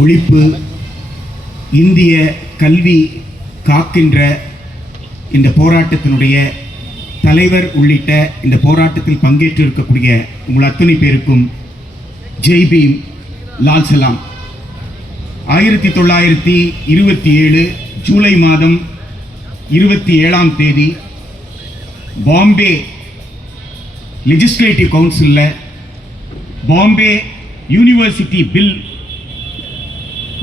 ஒழிப்பு இந்திய கல்வி காக்கின்ற இந்த போராட்டத்தினுடைய தலைவர் உள்ளிட்ட இந்த போராட்டத்தில் பங்கேற்று இருக்கக்கூடிய உங்கள் அத்தனை பேருக்கும் ஜெய் பீம், லால் சலாம். 1927 ஜூலை மாதம் 27ஆம் தேதி பாம்பே லெஜிஸ்லேட்டிவ் கவுன்சிலில் பாம்பே யூனிவர்சிட்டி பில்,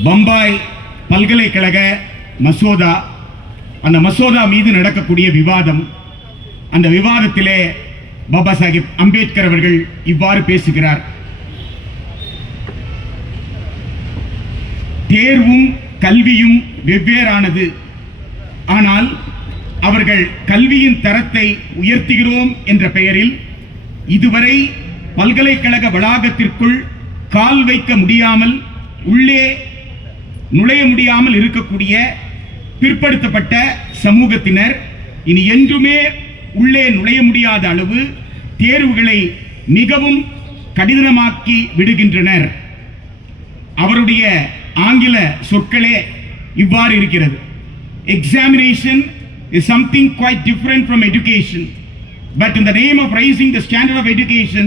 பம்பாய் பல்கலைக்கழக மசோதா, அந்த மசோதா மீது நடக்கக்கூடிய விவாதம், அந்த விவாதத்திலே பாபா சாஹிப் அம்பேத்கர் அவர்கள் இவ்வாறு பேசுகிறார். தேர்வும் கல்வியும் வெவ்வேறானது. ஆனால் அவர்கள் கல்வியின் தரத்தை உயர்த்துகிறோம் என்ற பெயரில் இதுவரை பல்கலைக்கழக வளாகத்திற்குள் கால் வைக்க முடியாமல், உள்ளே நுழைய முடியாமல் இருக்கக்கூடிய பிற்படுத்தப்பட்ட சமூகத்தினர் இனி என்றுமே உள்ளே நுழைய முடியாத அளவு தேர்வுகளை மிகவும் கடினமாக்கி விடுகின்றனர். அவருடைய ஆங்கில சொற்களே இவ்வாறு இருக்கிறது. Examination is something quite different from education, but in the name of raising the standard of education,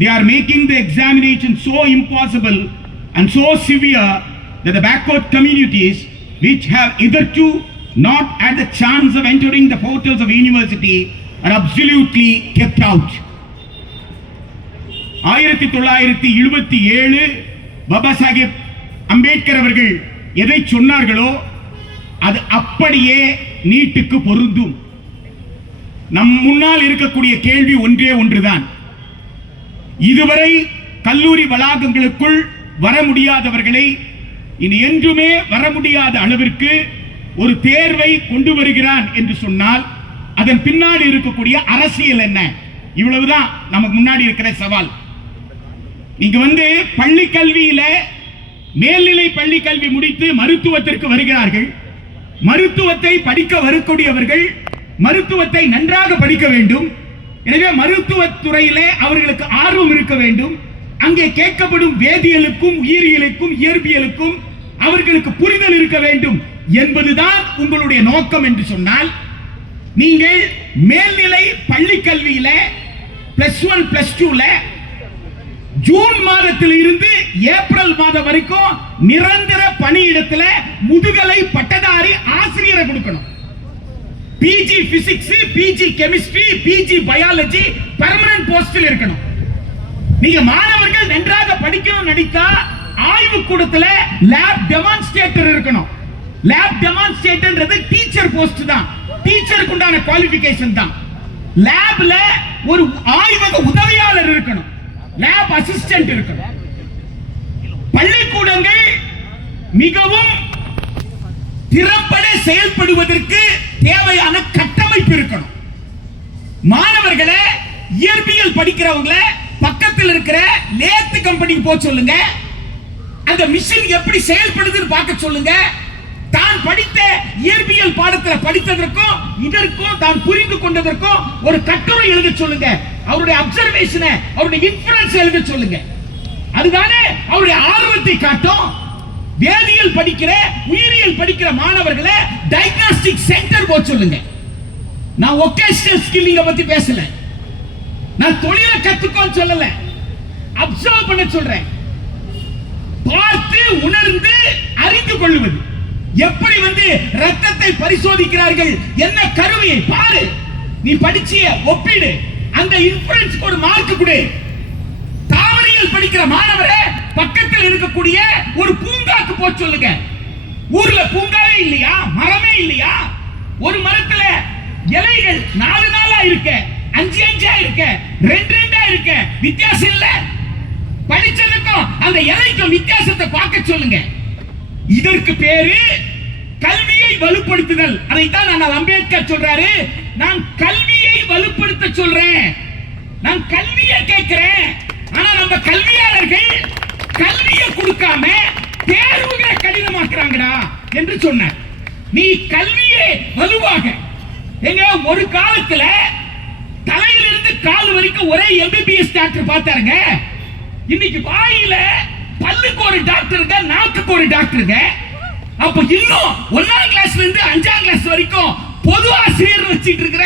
they are making the examination so impossible and so severe that the backward communities which have hitherto not had the chance of entering the portals of university are absolutely kept out. 1977 Baba Sahib Ambedkar அவர்கள் எதை சொன்னார்களோ அது அப்படியே நீட்டுக்கு பொருந்தும். நம் முன்னால் இருக்கக்கூடிய கேள்வி ஒன்றே ஒன்றுதான். இதுவரை கல்லூரி வளாகங்களுக்குள் வர முடியாதவர்களை இனி என்றுமே வர முடியாத அளவிற்கு ஒரு தேர்வை கொண்டு வருகிறான் என்று சொன்னால் அதன் பின்னாடி இருக்கக்கூடிய அரசியல் என்ன? இவ்வளவுதான் நமக்கு முன்னாடி இருக்கிற சவால். இங்க பள்ளி கல்வியில மேல்நிலை பள்ளி கல்வி முடித்து மருத்துவத்திற்கு வருகிறார்கள். மருத்துவத்தை படிக்க வரக்கூடியவர்கள் மருத்துவத்தை நன்றாக படிக்க வேண்டும். எனவே மருத்துவத்துறையிலே அவர்களுக்கு ஆர்வம் இருக்க வேண்டும். அங்கே கேட்கப்படும் வேதியியலுக்கும் உயிரியலுக்கும் இயற்பியலுக்கும் அவர்களுக்கு புரிதல் இருக்க வேண்டும் என்பதுதான் உங்களுடைய நோக்கம் என்று சொன்னால், நீங்கள் மேல்நிலை பள்ளி கல்வியில +1 +2 ஜூன் மாதத்தில் இருந்து ஏப்ரல் மாதம் வரைக்கும் நிரந்தர பணியிடத்துல முதுகலை பட்டதாரி ஆசிரியரை கொடுக்கணும். PG physics, PG chemistry, PG biology permanent போஸ்டில் இருக்கணும். நீங்க மாணவர்கள் நன்றாக படிக்கணும் நினைத்தா ஆய்வுக்கூடத்துல லேப் டெமான்ஸ்ட்ரேட்டர் இருக்கணும். லேப் டெமான்ஸ்ட்ரேட்டர்ன்றது டீச்சர் போஸ்ட் தான், டீச்சருக்கு உண்டான குவாலிஃபிகேஷன் தான். லேப்ல ஒரு ஆய்வக உதவியாளர் இருக்கணும், லேப் அசிஸ்டன்ட் இருக்கணும். பள்ளிக்கூடங்கள் மிகவும் திறம்பட செயல்படுவதற்கு தேவையான கட்டமைப்பு இருக்கணும். மாணவர்களை இயற்பியல் படிக்கிறவங்க பக்கத்தில் இருக்கிற லேத் கம்பெனிக்கு போக சொல்லுங்க, அந்த மிஷின் எப்படி செயல்படுதுன்னு பார்க்க சொல்லுங்க. தான் படித்த இயற்பியல் பாடத்தில் படித்ததற்கும் இதற்கும் தான் புரிந்து கொண்டதற்கும் ஒரு கட்டுரை எழுத சொல்லுங்க. அவருடைய அப்சர்வேஷனை, அவருடைய இன்ஃபரன்ஸ் எழுத சொல்லுங்க. அதுதானே அவருடைய ஆர்வத்தை காட்டும். வேதியியல் படிக்கிற உயிரியல் படிக்கிற மாணவர்களை டயக்னாஸ்டிக் சென்டர் போக சொல்லுங்க. நான் வொகேஷனல் ஸ்கில்லிங்க பத்தி பேசல, நான் தொழிலை கத்துக்கோன்னு சொல்லல, அப்சர்வ் பண்ண சொல்றேன். பார்த்து உணர்ந்து அறிந்து கொள்வது. எப்படி ரத்தத்தை பரிசோதிக்கிறார்கள், என்ன கருவியை பாரு, நீ படிச்சிய ஒப்பிடு, அந்த இன்ஃபரன்ஸ்க்கு ஒரு மார்க் கொடு. தாவரியல் படிக்கிற மாணவரே பக்கத்தில் இருக்கக்கூடிய ஒரு பூங்காக்கு போக சொல்லுங்க. ஊர்ல பூங்காவே இல்லையா, மரமே இல்லையா? ஒரு மரத்துல இலைகள் 4 நாளா இருக்க, 5 5 இருக்க, 2 2 இருக்க, வித்தியாசம் இல்ல. படிச்சதுக்கும் அந்த இலைக்கும் வித்தியாசத்தை பார்க்க சொல்லுங்க. இதற்கு பேரு கல்வியை வலுப்படுத்துதல். அதைத்தான் நான் அம்பேத்கர் சொல்றாரு, நான் கல்வியை வலுப்படுத்த சொல்றேன், நான் கல்வியை கேட்கிறேன். ஆனா நம்ம கல்வியாளர்கள் கல்வியை கொடுக்காம தேர்வுகளை கடினமாக்குறாங்கடா என்று சொன்னார். நீ கல்வியை வலுவாக, எங்க ஒரு காலத்துல தலையிலிருந்து கால் வரைக்கும் ஒரே MBBS டாக்டர் பார்த்தாருங்க. இன்னைக்கு வாயில பல பல்லுக்கு ஒரு டாக்டருங்க, நாக்குக்கு ஒரு டாக்டருங்க. அப்ப இன்னும் 1ஆம் கிளாஸ்ல இருந்து 5ஆம் கிளாஸ் வரைக்கும் பொது ஆசிரியர் வச்சிட்டு இருக்கிற,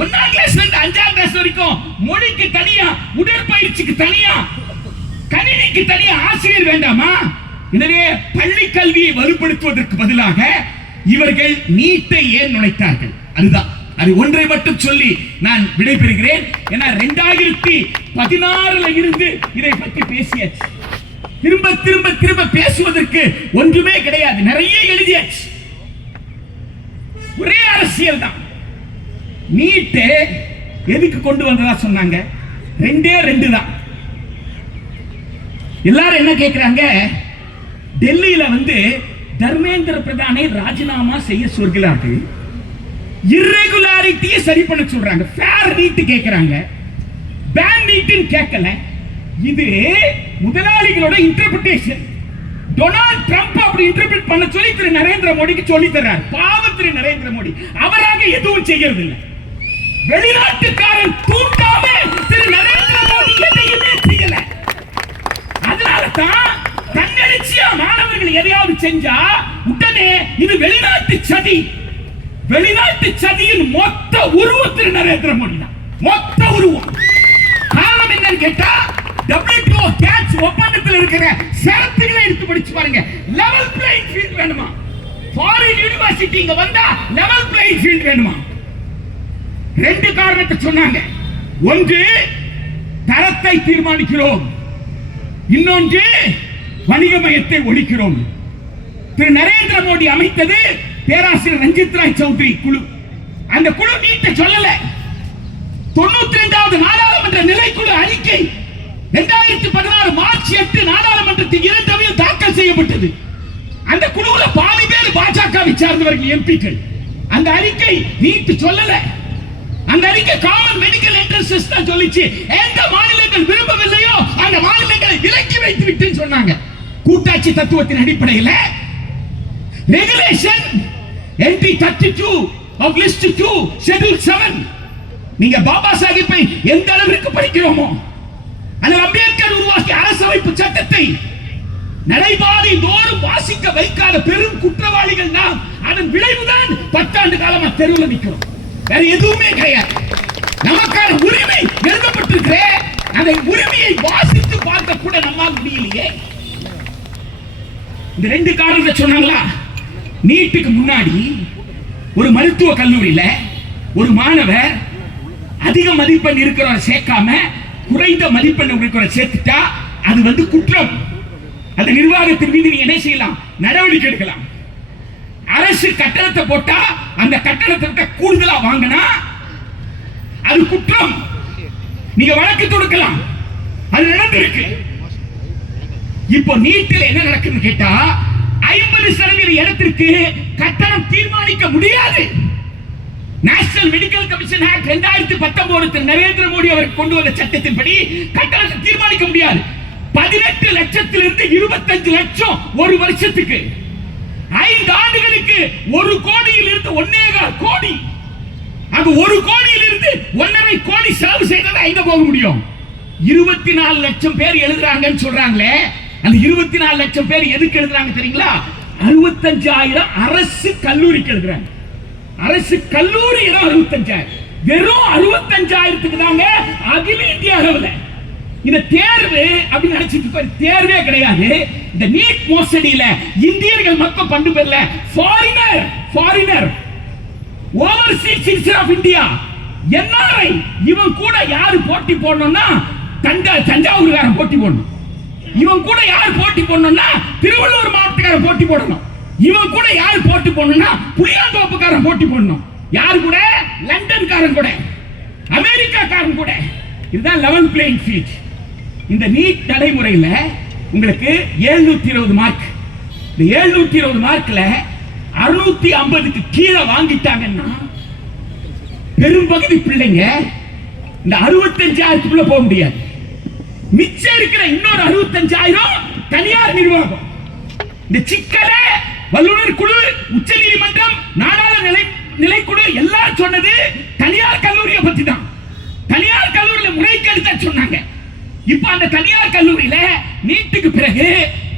1ஆம் கிளாஸ்ல இருந்து 5ஆம் கிளாஸ் வரைக்கும் மொழிக்கு தனியா, உடற்பயிற்சிக்கு தனியா, கணினிக்கு தனியா ஆசிரியர் வேண்டாமா? எனவே பள்ளி கல்வியை வலுப்படுத்துவதற்கு பதிலாக இவர்கள் நீட்டை ஏன் நுழைத்தார்கள்? அதுதான். அது ஒன்றை மட்டும் சொல்லி நான் விடைபெறுகிறேன். ஏன்னா 2016ல இருந்து இதை பற்றி பேசியாச்சு. திரும்ப திரும்ப திரும்ப பேசுவதற்கு ஒன்றுமே கிடையாது. நிறைய எழுதியாச்சு. ஒரே அரசியல் தான். நீட்டு எதுக்கு கொண்டு வந்ததா சொன்னாங்க? ரெண்டே ரெண்டு தான். எல்லாரும் என்ன கேட்கிறாங்க? டெல்லியில தர்மேந்திர பிரதானை ராஜினாமா செய்ய சொல்கிறார்கள். irregularity சரி பண்ண சொல்றாங்க. ஃபேர் நீட் கேக்குறாங்க, பேன் நீட் கேட்கல. இது முதலாளிகளோட இன்டர்பிரேஷன். டொனால்ட் ட்ரம்ப் அப்படி இன்டர்பிரேட் பண்ண சொல்லி திரு நரேந்திர மோடிக்கு சொல்லி தர்றார். பாவம் திரு நரேந்திர மோடி அவராக எதுவும் செய்யறது இல்லை. வெளிநாட்டுக்காரன் தூண்டாம திரு நரேந்திர மோடி எதையுமே செய்யல. அதனால தான் தன்னெழுச்சியா மாணவர்கள் எதையாவது செஞ்சா உடனே இது வெளிநாட்டு சதி. வெளிநாட்டு சதியின் மொத்த உருவம் திரு நரேந்திர மோடி தான். மொத்த உருவம். காரணம் என்னன்னு கேட்டா, WTO கேட்ஸ் ஒப்பந்தத்தில் இருக்கிற ஷரத்துகளை எடுத்து படிச்சு பாருங்க. லெவல் பிளேயிங் ஃபீல்ட் வேணுமா? ஃபாரின் யூனிவர்சிட்டி இங்க வந்தா லெவல் பிளேயிங் ஃபீல்ட் வேணுமா? ரெண்டு காரணத்தை சொன்னாங்க. ஒன்று, தரத்தை தீர்மானிக்கிறோம். இன்னொன்று, வணிகமயத்தை ஒழிக்கிறோம். திரு நரேந்திர மோடி அமைத்தது பேராசிரியர் ரஞ்சித் ராய் சௌத்ரி குழு. அந்த குழு நீட்ட சொல்லல. 92வது நாடாளுமன்ற நிலைக்குழு அறிக்கை 2016 மார்ச் 8 நாடாளுமன்றத்தில் இரண்டவையும் தாக்கல் செய்யப்பட்டது. அந்த குழுவுல பாதி பேர் பாஜகவை சார்ந்தவர்கள், எம்பிக்கள். அந்த அறிக்கை நீட்டு சொல்லல. அந்த அறிக்கை காமன் மெடிக்கல் என்ட்ரன்ஸ் தான் சொல்லிச்சு. எந்த மாநிலங்கள் விரும்பவில்லையோ அந்த மாநிலங்களை விலக்கி வைத்து விட்டுன்னு சொன்னாங்க. கூட்டாட்சி தத்துவத்தின் அடிப்படையில் regulation entry 32 of list 2 schedule 7. நீங்க பாபா சாஹிப்பை எந்த அளவிற்கு படிக்கிறோமோ, அந்த அம்பேத்கர் உருவாக்கிய அரசமைப்பு சட்டத்தை நடைபாதை தோறும் வாசிக்க வைக்காத பெரும் குற்றவாளிகள் நாம். அதன் விளைவுதான் 10 ஆண்டு காலமா தெருவில் நிற்கிறோம். வேற எதுவுமே கிடையாது. நமக்கான உரிமை எழுதப்பட்டிருக்கிற அந்த உரிமையை வாசித்து பார்க்க கூட நம்மால் முடியலையே. இந்த ரெண்டு காரணத்தை சொன்னாங்களா? நீட்டுக்கு முன்னாடி ஒரு மருத்துவ கல்லூரியில ஒரு மாணவர் அதிக மதிப்பெண் இருக்கிறவரை சேர்க்காம குறைந்த மதிப்பெண் இருக்கிறவரை சேர்த்துட்டா அது குற்றம். அந்த நிர்வாகத்தின் மீது நீங்க என்ன செய்யலாம்? நடவடிக்கை எடுக்கலாம். அரசு கட்டணத்தை போட்டா அந்த கட்டணத்தை விட கூடுதலா வாங்கினா அது குற்றம். நீங்க வழக்கு தொடுக்கலாம். அது நடந்திருக்கு. இப்போ நீட்டில் என்ன நடக்குதுன்னு கேட்டா, 50% இடத்திற்கு கட்டணம் தீர்மானிக்க முடியாது. National Medical Commission Act 2019 Narendra Modi அவர் கொண்டு வந்த சட்டத்தின்படி கட்டணத்தை தீர்மானிக்க முடியாது. 18 லட்சத்திலிருந்து 25 லட்சம் ஒரு வருஷத்துக்கு. 5 ஆண்டுகளுக்கு 1 கோடியில் இருந்து 1.25 கோடி. அங்க 1 கோடியில் இருந்து 1.5 கோடி செலவு செய்தா எங்க போக முடியும்? 24 லட்சம் பேர் எழுதுறாங்கன்னு சொல்றாங்களே, அந்த 24 லட்சம் பேர் எதுக்கு எழுதுறாங்க தெரியுங்களா? 65,000 அரசு கல்லூரிக்கு எழுதுறாங்க. அரசு கல்லூரி 65,000. வெறும் 65,000க்கு தாங்க அகில இந்திய அளவில் இந்த தேர்வு அப்படி நினைச்சிட்டு தேர்வே கிடையாது. இந்த நீட் மோசடியில இந்தியர்கள் மட்டும் பண்டு பெறல, foreigner overseas citizen of India NRI இவன் கூட யாரு போட்டி போடணும்னா தஞ்சாவூர்காரன் போட்டி போடணும். இவன் கூட யார் போட்டி போடணும்னா திருவள்ளூர் மாவட்டக்காரன் போட்டி போடணும். இவன் கூட யார் போட்டி போடணும்னா புளியாந்தோப்புக்காரன் போட்டி போடணும். யார் கூட? லண்டன்காரன் கூட, அமெரிக்காக்காரன் கூட. இதுதான் லெவல் பிளேயிங் ஃபீல்ட். இந்த நீட் நடைமுறையில் உங்களுக்கு 720 மார்க். இந்த 720 மார்க்ல 650க்கு கீழே வாங்கிட்டாங்கன்னா பெரும்பகுதி பிள்ளைங்க இந்த 65,000க்குள்ள போக முடியாது. மிச்சம் இருக்கிற இன்னொரு 65,000 தனியார் நிர்வாகம். இந்த சிக்கலை வல்லுநர் குழு, உச்ச நீதிமன்றம், நாடாளு நிலைக்குழு எல்லாம் சொன்னது தனியார் கல்லூரியை பத்தி தான். தனியார் கல்லூரியில் முறைகேடு சொன்னாங்க. இப்ப அந்த தனியார் கல்லூரியில நீட்டுக்கு பிறகு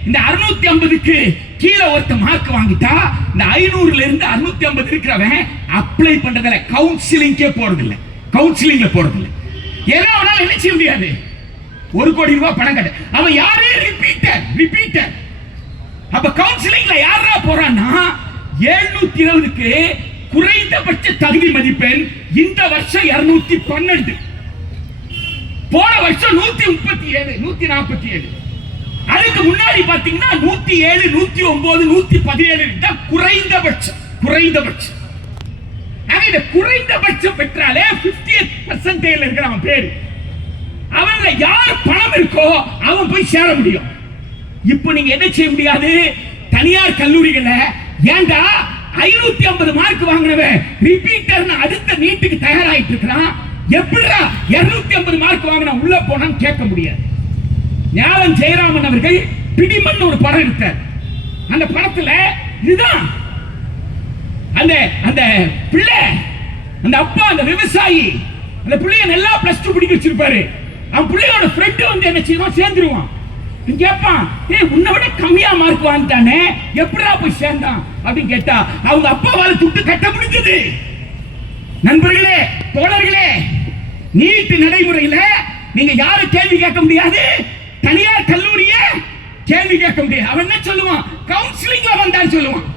இந்த 650க்கு கீழே ஒருத்த மார்க் வாங்கிட்டா இந்த 500ல இருந்து 650 இருக்கிறவன் அப்ளை பண்றதுல கவுன்சிலிங்கே போறதில்லை, கவுன்சிலிங்ல போறதில்லை. ஏன்னா அவனால என்ன செய்ய முடியாது, 1 கோடி ரூபாய் பணம் கட்ட. அவன் யாரே ரிப்பீட்டர். அப்ப கவுன்சிலிங்ல யாரா போறான்னா 720க்கு குறைந்தபட்ச தகுதி மதிப்பெண் இந்த வருஷம் 212, போன வருஷம் 137 147. அதுக்கு முன்னாடி பாத்தீங்கன்னா 107 109 117 தான் குறைந்தபட்சம். இந்த குறைந்தபட்சம் பெற்றாலே 50% இருக்கிறவன் பேரு, அவன்ல யார் பணம் இருக்கோ அவன் போய் சேர முடியும். இப்ப நீங்க என்ன செய்ய முடியாது, தனியார் கல்லூரிகளை ஏண்டா 550 மார்க் வாங்கினவன் ரிப்பீட்டர்னு அடுத்த நீட்டுக்கு தயாராயிட்டு இருக்கிறான், எப்படிடா 250 மார்க் வாங்கின உள்ள போனான்னு கேட்க முடியாது. ஞானம் ஜெயராமன் அவர்கள் பிடிமன் ஒரு படம் எடுத்தார். அந்த படத்துல இதுதான் அந்த பிள்ளை, அந்த அப்பா, அந்த விவசாயி அந்த பிள்ளைய நல்லா +2 படிக்க வச்சிருப்பாரு. அவன் பிள்ளையோட ஃப்ரெண்ட் வந்து என்ன செய்வான், சேர்ந்துருவான். கேட்பான், உன்னை விட கம்மியா மார்க் வாங்கிட்டானே எப்படிடா போய் சேர்ந்தான் அப்படின்னு கேட்டா அவங்க அப்பாவால துட்டு கட்ட முடிஞ்சது. நண்பர்களே, தோழர்களே, நீட் நடைமுறையில நீங்க யாரும் கேள்வி கேட்க முடியாது, தனியார் கல்லூரிய கேள்வி கேட்க முடியாது. அவன் என்ன சொல்லுவான், கவுன்சிலிங்ல வந்தான்னு சொல்லுவான்.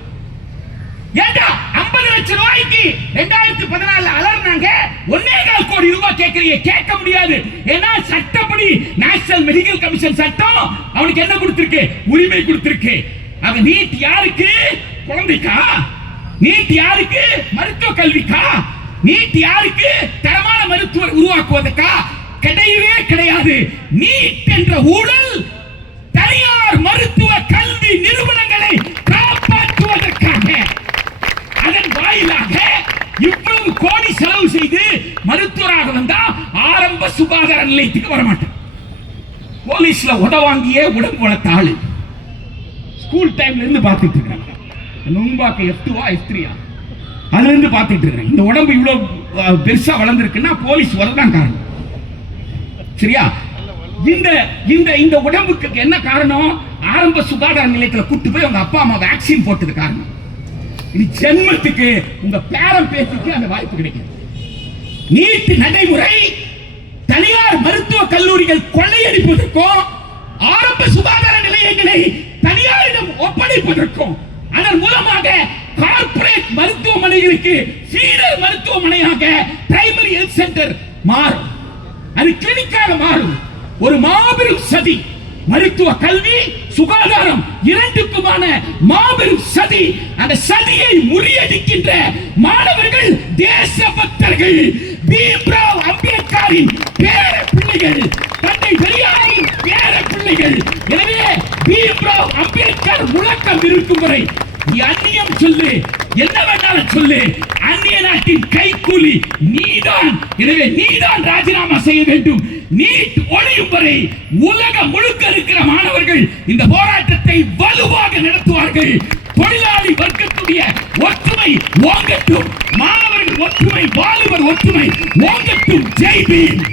ஏண்டா 50 லட்சம் ரூபாய்க்கு 2014 அலர்னாங்க, 1.25 கோடி ரூபாய் கேட்கறீங்க, கேட்க முடியாது. ஏன்னா சட்டப்படி நேஷனல் மெடிக்கல் கமிஷன் சட்டம் அவனுக்கு என்ன கொடுத்திருக்கு, உரிமை கொடுத்திருக்கு. அவன் நீட் யாருக்கு, குழந்தைக்கா? நீட் யாருக்கு, மருத்துவ கல்விக்கா? நீட் யாருக்கு, தரமான மருத்துவர் உருவாக்குவதற்கா? கிடையவே கிடையாது. நீட் என்ற ஊழல் தனியார் மருத்துவ கல்வி நிறுவனங்களை காப்பாற்றுவதற்காக, அதன் வாயிலாக இவ்வளவு கோடி செலவு செய்து மருத்துவராக வந்தா ஆரம்ப சுகாதார நிலையத்துக்கு வரமாட்டான். போலீஸ்ல உதவாங்கிய உடம்பு வளர்த்த ஆளு ஸ்கூல் டைம்ல இருந்து பார்த்துட்டு இருக்காங்க. நும்பாக்க F2 F3 அதுல இருந்து பார்த்துட்டு இருக்கேன். இந்த உடம்பு இவ்வளவு பெருசா வளர்ந்துருக்குன்னா போலீஸ் வரதான் காரணம். சரியா? இந்த உடம்புக்கு என்ன காரணம், ஆரம்ப சுகாதார நிலையத்தில் கூட்டு போய் உங்க அப்பா அம்மா வேக்சின் போட்டது காரணம். இது ஜென்மத்துக்கு உங்க பேரம் பேத்திக்கு அந்த வாய்ப்பு கிடைக்கும். நீட் நடைமுறை தனியார் மருத்துவ கல்லூரிகள் கொள்ளையடிப்பதற்கும் ஆரம்ப சுகாதார நிலையங்களை தனியாரிடம் ஒப்படைப்பதற்கும், அதன் மூலமாக கார்ப்பரேட் மருத்துவமனைகளுக்கு ஃபீடர் மருத்துவமனையாக பிரைமரி ஹெல்த் சென்டர் மாறும், அது கிளினிக்காக மாறும். ஒரு மாபெரும் சதி. மருத்துவ கல்வி, சுகாதாரம் இரண்டுக்குமான மாபெரும் சதி. அந்த சதியை முறியடிக்கின்ற மாணவர்கள் தேசபக்தர்கள், பீம்ராவ் அம்பேத்கரின் பேர பிள்ளைகள், தந்தை பெரியாரின் பேர பிள்ளைகள். எனவே பீம்ராவ் அம்பேத்கர் முழக்கம் இருக்கும் வரை நீ அந்நியம் சொல்லு, என்ன வேண்டாலும் சொல்லு, அந்நிய நாட்டின் கைக்கூலி நீதான். எனவே நீதான் ராஜினாமா செய்ய வேண்டும். நீட் ஒழியும் வரை உலகம் முழுக்க இருக்கிற மாணவர்கள் இந்த போராட்டத்தை வலுவாக நடத்துவார்கள். தொழிலாளி வர்க்கத்துடைய ஒற்றுமை ஓங்கட்டும், மாணவர்கள் ஒற்றுமை, வாலிபர் ஒற்றுமை ஓங்கட்டும். ஜெய் பீம்.